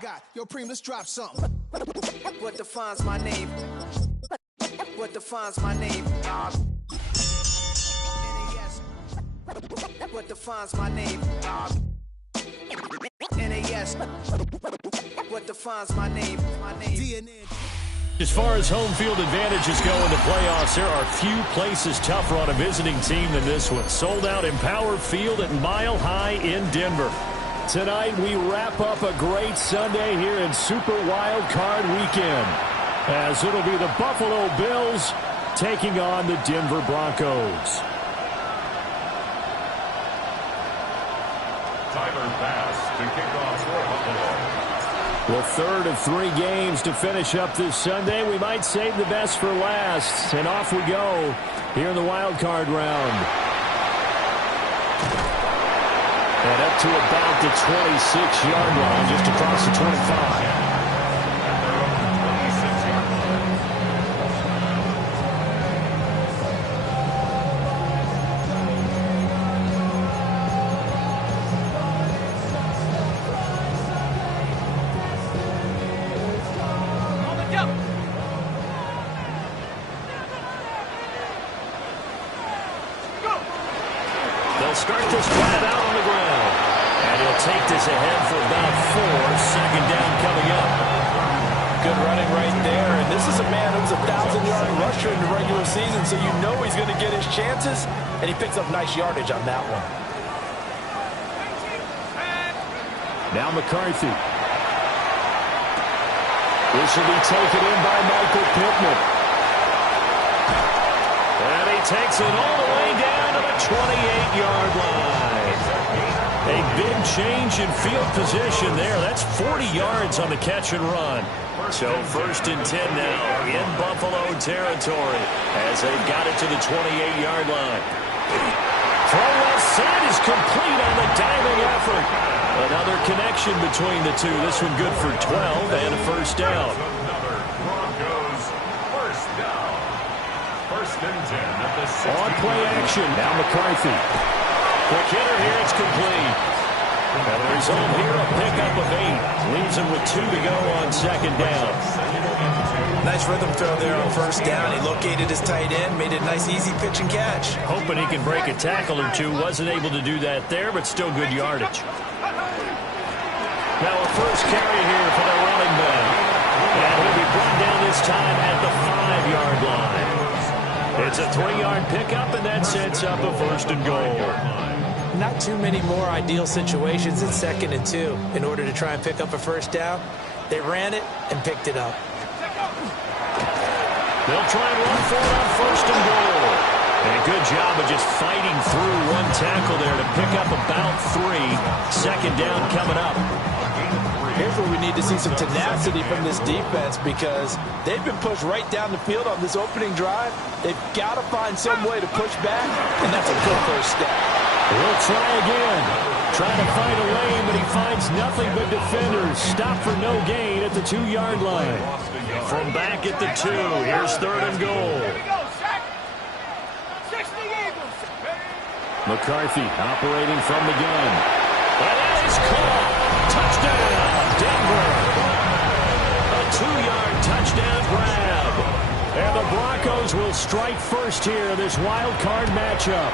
got. Yo, Preem, let's drop something. What defines my name? What defines my name? What defines my name? NAS. What defines my name? My name. As far as home field advantages go in the playoffs, there are few places tougher on a visiting team than this one. Sold out Empower Field at Mile High in Denver. Tonight we wrap up a great Sunday here in Super Wild Card Weekend, as it'll be the Buffalo Bills taking on the Denver Broncos. Tyler Bass to kick off for Buffalo. The third of 3 games to finish up this Sunday. We might save the best for last. And off we go here in the wild card round. And up to about the 26-yard line, just across the 25. Start this drive out on the ground. And he'll take this ahead for about 4. Second down coming up. Good running right there. And this is a man who's a 1,000-yard rusher in the regular season, so you know he's going to get his chances. And he picks up nice yardage on that one. Now McCarthy. This will be taken in by Michael Pittman. And he takes it all the way down to the 28-yard line. A big change in field position there. That's 40 yards on the catch and run. So first and 10 now in Buffalo territory as they've got it to the 28-yard line. Throw well set is complete on the diving effort. Another connection between the two. This one good for 12 and a first down. On play action, now McCarthy. Quick hitter here, it's complete. And the result here, a pickup of 8. Leaves him with 2 to go on second down. Nice rhythm throw there on first down. He located his tight end, made it a nice easy pitch and catch. Hoping he can break a tackle or two. Wasn't able to do that there, but still good yardage. Now a first carry here for the running back. And he'll be brought down this time at the 5-yard line. It's a 3-yard pickup, and that sets up a first and goal. Not too many more ideal situations in 2nd and 2 in order to try and pick up a first down. They ran it and picked it up. They'll try and run for it on first and goal. And a good job of just fighting through one tackle there to pick up about 3. Second down coming up. Here's where we need to see some tenacity from this defense, because they've been pushed right down the field on this opening drive. They've got to find some way to push back, and that's a good first step. He'll try again. Trying to find a lane, but he finds nothing but defenders. Stop for no gain at the 2-yard line. From back at the 2, here's third and goal. McCarthy operating from the gun. And that is caught. Touchdown, Denver. A 2-yard touchdown grab. And the Broncos will strike first here in this wild card matchup.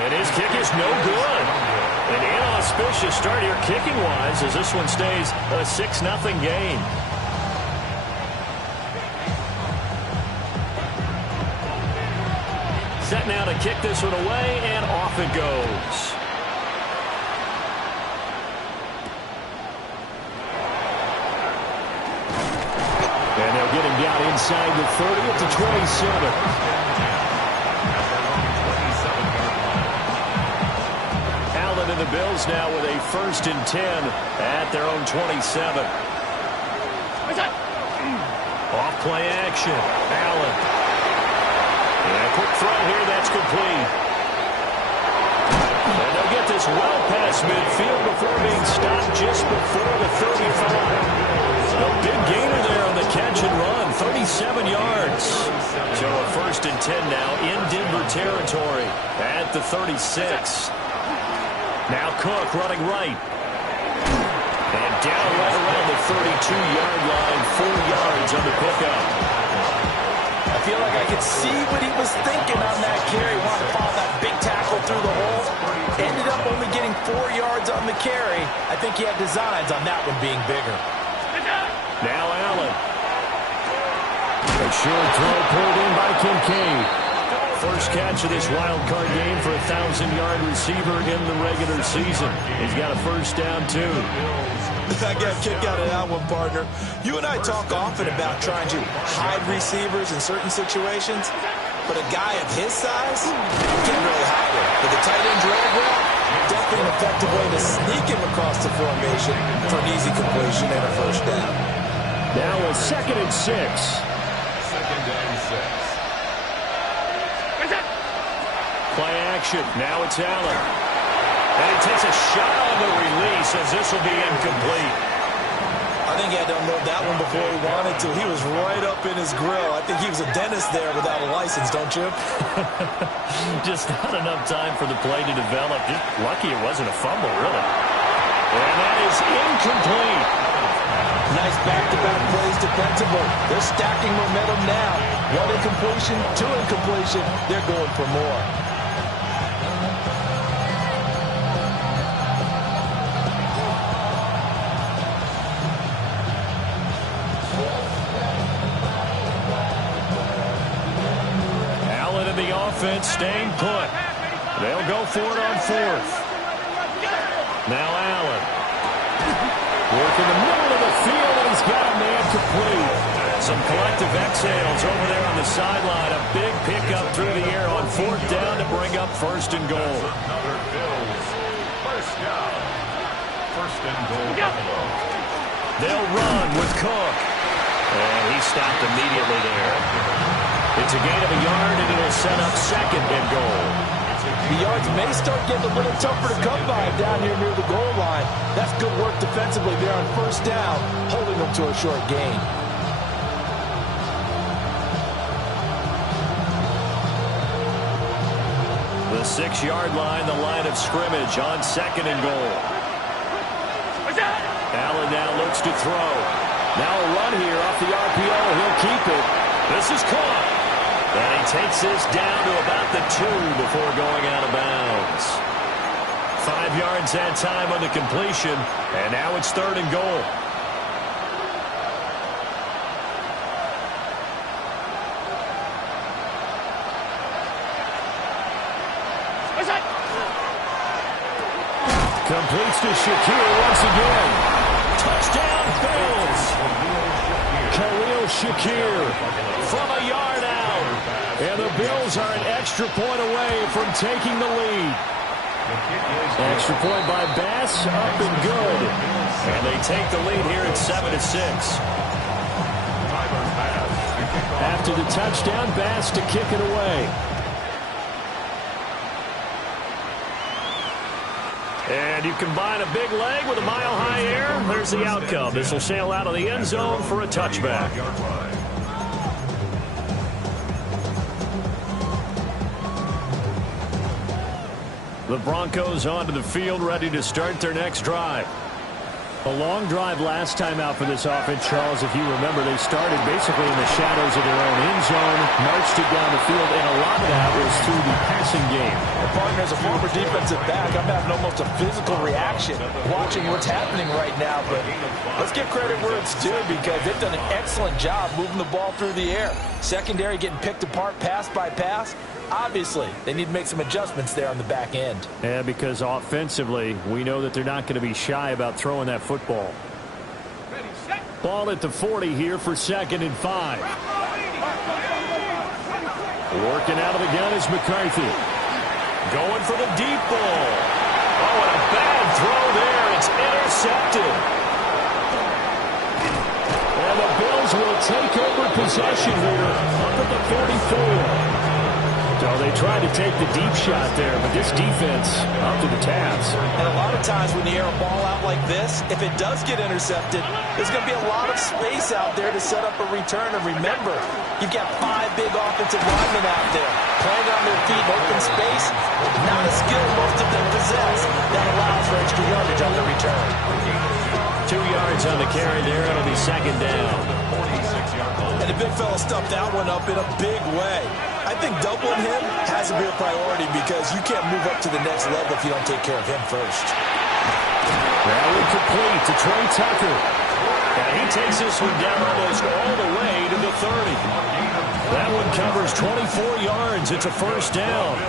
And his kick is no good. An inauspicious start here kicking-wise as this one stays a 6-0 game. Set now to kick this one away, and off it goes. And they'll get him down inside the 30 at the 27. Allen and the Bills now with a first and 10 at their own 27. Off play action. Allen. And a quick throw here, that's complete. And they'll get this well past midfield before being stopped just before the 35. A big gainer there on the catch and run, 37 yards. So a first and 10 now in Denver territory at the 36. Now Cook running right. And Down right around the 32-yard line, 4 yards on the pickup. I feel like I could see what he was thinking on that carry. Wanted to follow that big tackle through the hole. Ended up only getting 4 yards on the carry. I think he had designs on that one being bigger. Now Allen. A short throw pulled in by Kincaid. First catch of this wild card game for a 1,000-yard receiver in the regular season. He's got a first down, too. I got a kick out of that one, partner. You and I talk often about trying to hide receivers in certain situations, but a guy of his size, you can't really hide him. But the tight end drag route, definitely an effective way to sneak him across the formation for an easy completion and a first down. Now a 2nd and 6. 2nd and 6. Play action. Now it's Allen. And he takes a shot on the release as this will be incomplete. I think he had to unload that one before he wanted to. He was right up in his grill. I think he was a dentist there without a license, don't you? Just not enough time for the play to develop. Just lucky it wasn't a fumble, really. And that is incomplete. Nice back-to-back plays defensively. They're stacking momentum now. 1 incompletion, 2 incompletion. They're going for more. Allen and the offense staying put. They'll go for it on 4th. Now Allen. Working the middle of the field, and he's got a man complete. Some collective exhales over there on the sideline. A big pickup through the air on 4th down to bring up 1st and goal. Another Bills. First down. 1st and goal. They'll run with Cook. And he stopped immediately there. It's a gain of a yard, and it'll set up 2nd and goal. The yards may start getting a little tougher to come by down here near the goal line. That's good work defensively there on 1st down, holding them to a short gain. The 6-yard line, the line of scrimmage on 2nd and goal. Allen now looks to throw. Now a run here off the RPO. He'll keep it. This is caught. And he takes this down to about the 2 before going out of bounds. 5 yards that time on the completion. And now it's 3rd and goal. Completes to Shakir once again. Touchdown, Bills. Khalil Shakir from a yard out. And the Bills are an extra point away from taking the lead. Extra point by Bass, up and good. And they take the lead here at 7-6. After the touchdown, Bass to kick it away. And you combine a big leg with a mile-high air, there's the outcome. This will sail out of the end zone for a touchback. The Broncos onto the field, ready to start their next drive. A long drive last time out for this offense, Charles. If you remember, they started basically in the shadows of their own end zone, marched it down the field, and a lot of that was through the passing game. And partner, as a former defensive back, I'm having almost a physical reaction watching what's happening right now. But let's give credit where it's due, because they've done an excellent job moving the ball through the air. Secondary getting picked apart pass by pass. Obviously, they need to make some adjustments there on the back end. Yeah, because offensively, we know that they're not going to be shy about throwing that football. Ball at the 40 here for 2nd and 5. Working out of the gun is McCarthy. Going for the deep ball. Oh, and a bad throw there. It's intercepted. And the Bills will take over possession here up at the 44. So they tried to take the deep shot there, but this defense up to the task. And a lot of times when you air a ball out like this, if it does get intercepted, there's going to be a lot of space out there to set up a return. And remember, you've got 5 big offensive linemen out there playing on their feet in open space. Not a skill most of them possess that allows for extra yardage on the return. 2 yards on the carry there. It'll be second down. And the big fella stuffed that one up in a big way. I think doubling him has to be a priority because you can't move up to the next level if you don't take care of him first. That one complete to Trey Tucker. And he takes this one down almost all the way to the 30. That one covers 24 yards. It's a first down.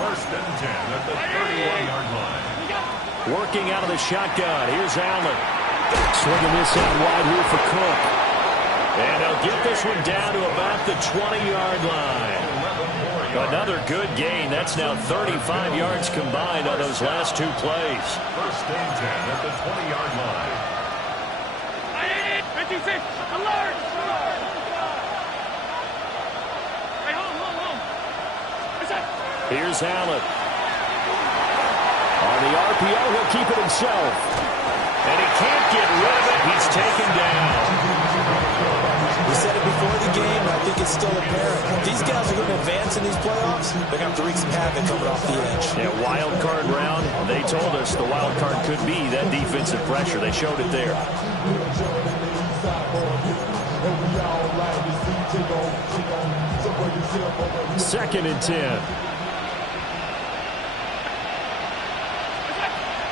First and 10 at the 31-yard line. Working out of the shotgun. Here's Allen. Swinging this out wide here for Cook. And they'll get this one down to about the 20-yard line. Another good gain. That's now 35 yards combined on those last 2 plays. First and 10 at the 20-yard line. 56, alert! Hey, home. Here's Allen. On the RPO, he'll keep it himself. And he can't get rid of it. He's taken down. We said it before the game, and I think it's still apparent. If these guys are going to advance in these playoffs, they're going to have to wreak some havoc coming off the edge. Yeah, wild card round. They told us the wild card could be that defensive pressure. They showed it there. Second and 10.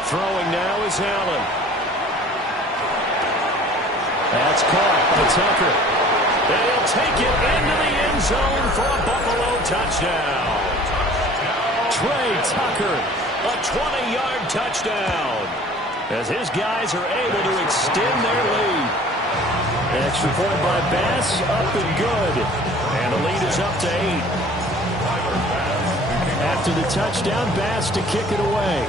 Throwing now is Allen. That's caught by Tucker. They'll take it into the end zone for a Buffalo touchdown. Trey Tucker, a 20-yard touchdown, as his guys are able to extend their lead. Extra point by Bass, up and good. And the lead is up to 8. After the touchdown, Bass to kick it away.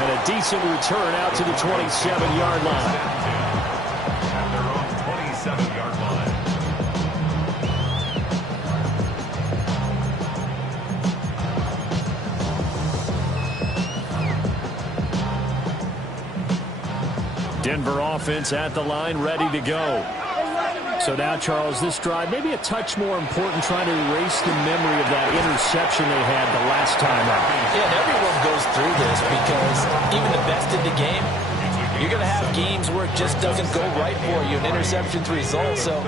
And a decent return out to the 27-yard line. At their own 27-yard line. Denver offense at the line, ready to go. So now, Charles, this drive maybe a touch more important, trying to erase the memory of that interception they had the last time out. Yeah, and everyone goes through this because even the best in the game, you're going to have games where it just doesn't go right for you, and interceptions result. So,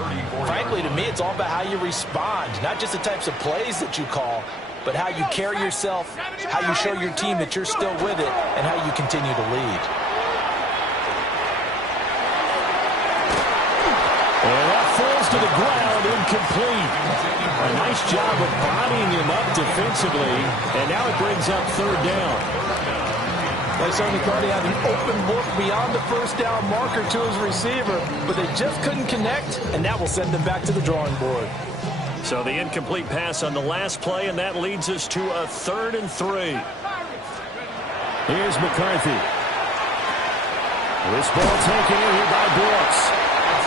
frankly, to me, it's all about how you respond, not just the types of plays that you call, but how you carry yourself, how you show your team that you're still with it, and how you continue to lead. And that falls to the ground, incomplete. A nice job of bodying him up defensively, and now it brings up third down. They certainly thought he had an open look beyond the first down marker to his receiver, but they just couldn't connect, and that will send them back to the drawing board. So the incomplete pass on the last play, and that leads us to a 3rd and 3. Here's McCarthy. This ball taken in here by Brooks.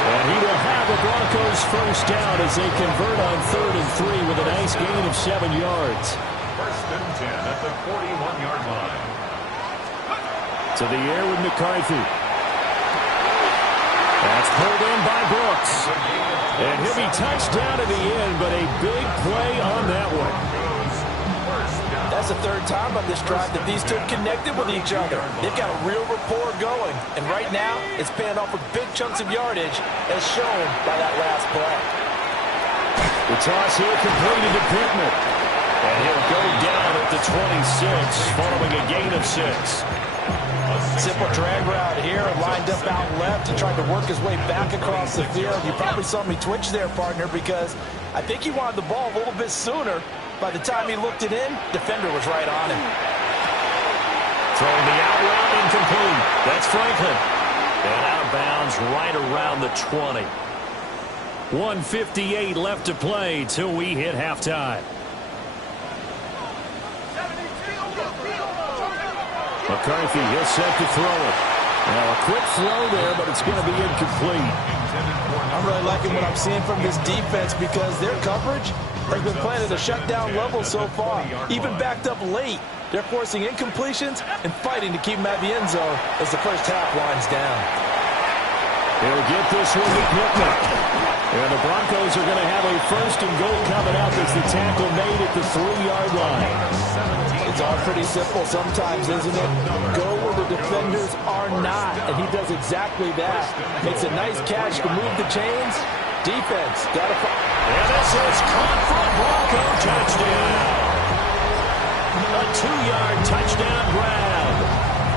And he will have the Broncos first down as they convert on 3rd and 3 with a nice gain of 7 yards. First and 10 at the 41-yard line. To the air with McCarthy. That's pulled in by Brooks. And he'll be touched down to the end, but a big play on that one. That's the 3rd time on this drive that these two connected with each other. They've got a real rapport going, and right now it's paying off with big chunks of yardage, as shown by that last play. The toss here completed to Pittman. And he'll go down at the 26, following a gain of 6. Simple drag route here, lined up out left. He tried to work his way back across the field. You probably saw me twitch there, partner, because I think he wanted the ball a little bit sooner. By the time he looked it in, defender was right on him. Throwing the out route, incomplete. That's Franklin. And out of bounds right around the 20. 1:58 left to play till we hit halftime. McCarthy, he'll set to throw it. Now a quick throw there, but it's going to be incomplete. I'm really liking what I'm seeing from this defense because their coverage has been playing at a shutdown level so far. Even backed up late, they're forcing incompletions and fighting to keep them at the end zone as the first half winds down. He'll get this one to Pittman. And the Broncos are going to have a first and goal coming up as the tackle made at the 3-yard line. It's all pretty simple sometimes, isn't it? Go where the defenders are not, and he does exactly that. Makes a nice catch to move the chains. Defense, got to find. And this is caught for a Bronco touchdown. A 2-yard touchdown grab.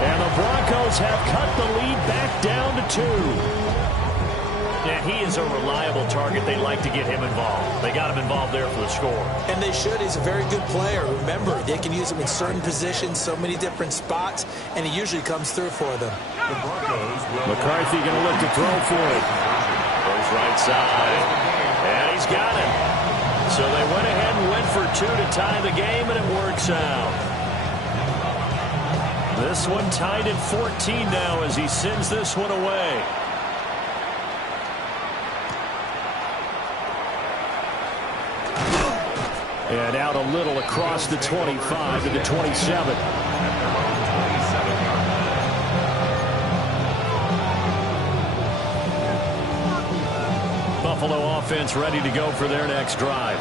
And the Broncos have cut the lead back down to 2. Yeah, he is a reliable target. They like to get him involved. They got him involved there for the score. And they should. He's a very good player. Remember, they can use him in certain positions, so many different spots, and he usually comes through for them. McCarthy going to look to throw for it. Goes right side. And he's got it. So they went ahead and went for 2 to tie the game, and it works out. This one tied at 14 now as he sends this one away. And out a little across the 25 to the 27. Buffalo offense ready to go for their next drive.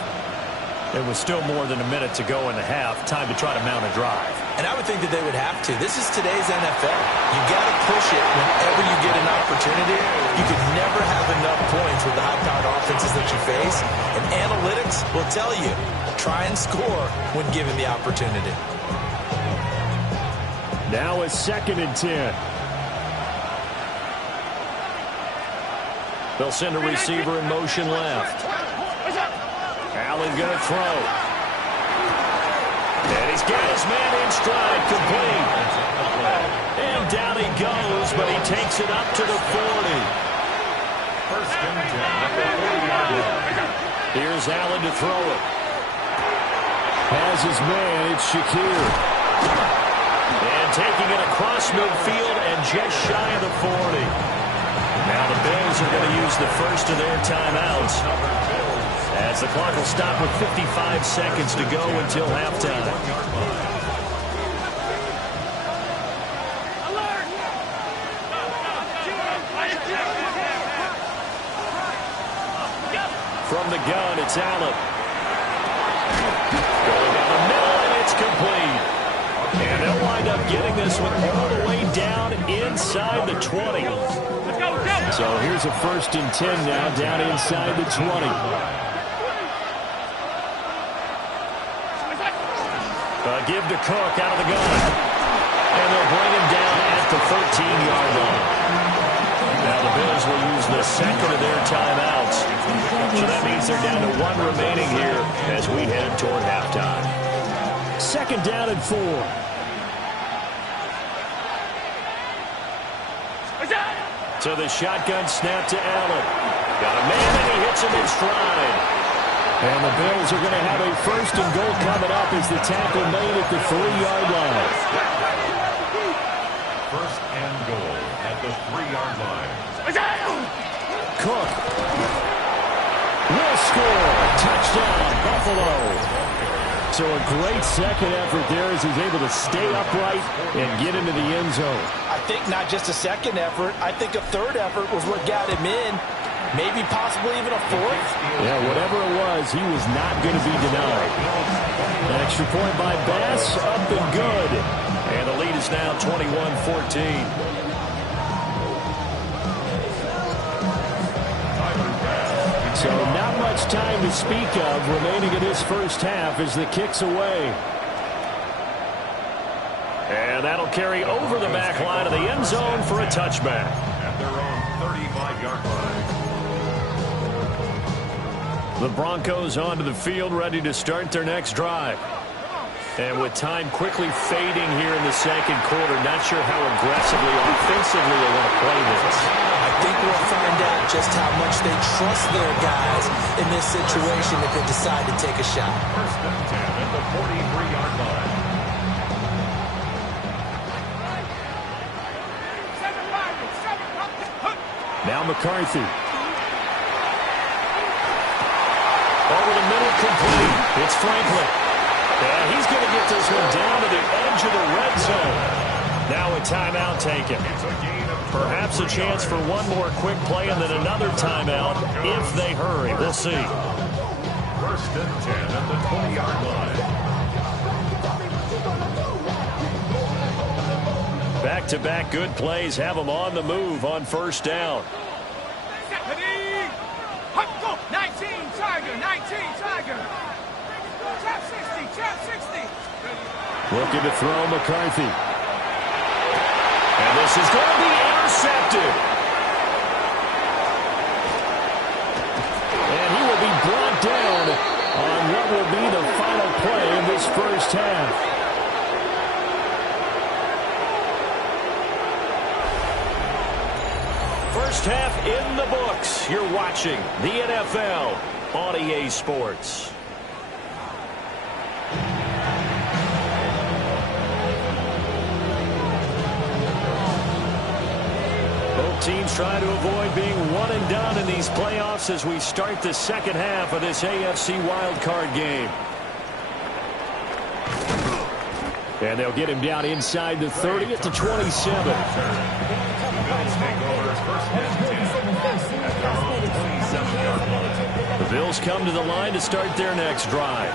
It was still more than a minute to go in the half. Time to try to mount a drive. And I would think that they would have to. This is today's NFL. You got to push it whenever you get an opportunity. You can never have enough points with the high-powered offenses that you face. And analytics will tell you, try and score when given the opportunity. Now a 2nd and 10. They'll send a receiver in motion left. Allen going to throw. And he's got his man in stride, complete. And down he goes, but he takes it up to the 40. First and 10 at the 40-yard line. Here's Allen to throw it. Has his man, it's Shakir. And taking it across midfield and just shy of the 40. Now the Bills are going to use the first of their timeouts, as the clock will stop with 55 seconds to go until halftime. From the gun, it's Allen. Going down the middle, and it's complete. And they'll wind up getting this one all the way down inside the 20. So here's a 1st and 10 now, down inside the 20. Give to Cook out of the gun. And they'll bring him down at the 13-yard line. Now the Bills will use the 2nd of their timeouts. So that means they're down to 1 remaining here as we head toward halftime. 2nd down and 4. So the shotgun snap to Allen. Got a man and he hits him in stride. And the Bills are going to have a 1st and goal coming up as the tackle made at the 3-yard line. 1st and goal at the 3-yard line. Cook will score. Touchdown, Buffalo. So a great second effort there as he's able to stay upright and get into the end zone. I think not just a second effort. I think a third effort was what got him in. Maybe possibly even a 4th. Yeah, whatever it was, he was not going to be denied. An extra point by Bass, up and good. And the lead is now 21-14. So not much time to speak of remaining in this first half as the kick's away. And that'll carry over the back line of the end zone for a touchback. At their own 35-yard line. The Broncos onto the field, ready to start their next drive. And with time quickly fading here in the second quarter, not sure how aggressively, offensively they want to play this. I think we'll find out just how much they trust their guys in this situation if they decide to take a shot. 1st and 10 at the 43-yard line. Now McCarthy. Over the middle, complete. It's Franklin. And he's going to get this one down to the edge of the red zone. Now a timeout taken. It's a gain of Perhaps a chance for one more quick play and then another timeout if they hurry. We'll see. 1st and 10 at the 20-yard line. Back-to-back good plays have them on the move on 1st down. 19, Tiger, 19, Tiger. Trap 60, trap 60. Looking to throw McCarthy. And this is going to be intercepted. And he will be brought down on what will be the final play in this 1st half. First half in the books. You're watching the NFL on EA Sports. Both teams trying to avoid being one and done in these playoffs as we start the second half of this AFC wildcard game. And they'll get him down inside the 30 at the 27. The Bills come to the line to start their next drive.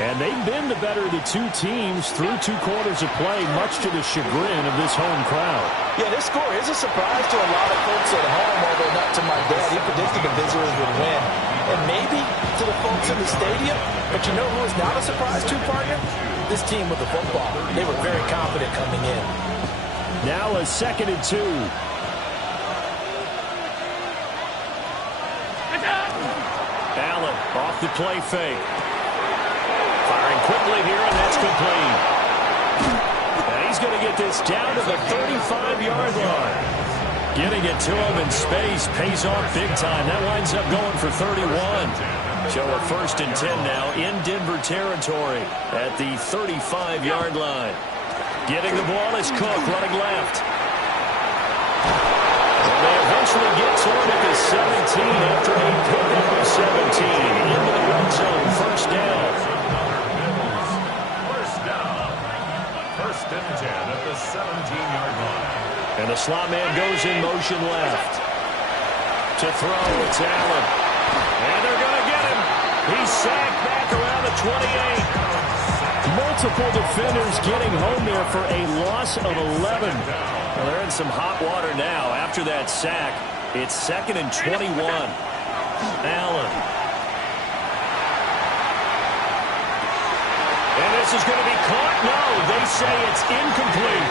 And they've been the better of the two teams through 2 quarters of play, much to the chagrin of this home crowd. Yeah, this score is a surprise to a lot of folks at home, although not to my dad. He predicted the visitors would win. And maybe to the folks in the stadium. But you know who is not a surprise to, partner? This team with the football. They were very confident coming in. Now a 2nd and 2. Allen off the play fake. Firing quickly here, and that's complete. And he's going to get this down to the 35-yard line. Getting it to him in space pays off big time. That winds up going for 31. So a 1st and 10 now in Denver territory at the 35-yard line. Getting the ball is Cook running left. And they eventually get to him at the 17 after a pickup of 17 into the red zone. 1st down. 1st and 10 at the 17-yard line. And the slot man goes in motion left. To throw, it's Allen. And they're going to get him. He's sacked back around the 28. Multiple defenders getting home there for a loss of 11. Well, they're in some hot water now. After that sack, it's 2nd and 21. Allen. And this is going to be caught. No, they say it's incomplete.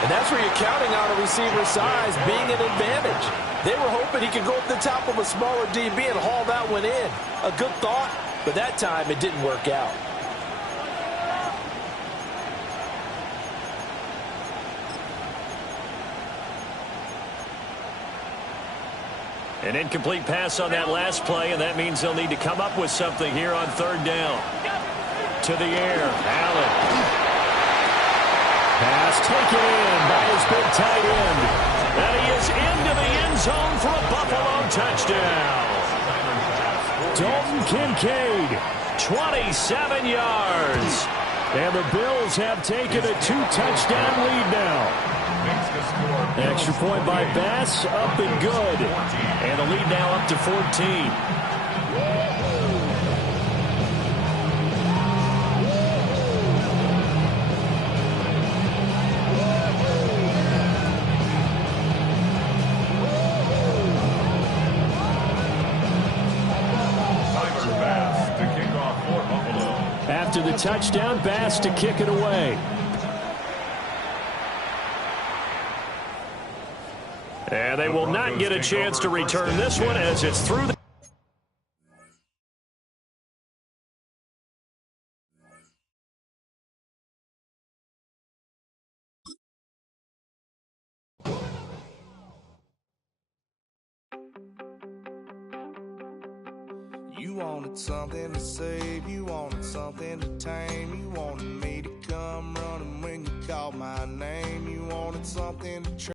And that's where you're counting on a receiver's size being an advantage. They were hoping he could go up the top of a smaller DB and haul that one in. A good thought, but that time it didn't work out. An incomplete pass on that last play, and that means they'll need to come up with something here on 3rd down. To the air, Allen. Pass taken in by his big tight end. And he is into the end zone for a Buffalo touchdown. Dalton Kincaid, 27 yards. And the Bills have taken a 2-touchdown lead now. Extra point by Bass, up and good. And the lead now up to 14. After the touchdown, Bass to kick it away. And they will not get a chance to return this one as it's through the... You wanted something to save, you wanted something to tame, you wanted me to come running when you called my name, you wanted something to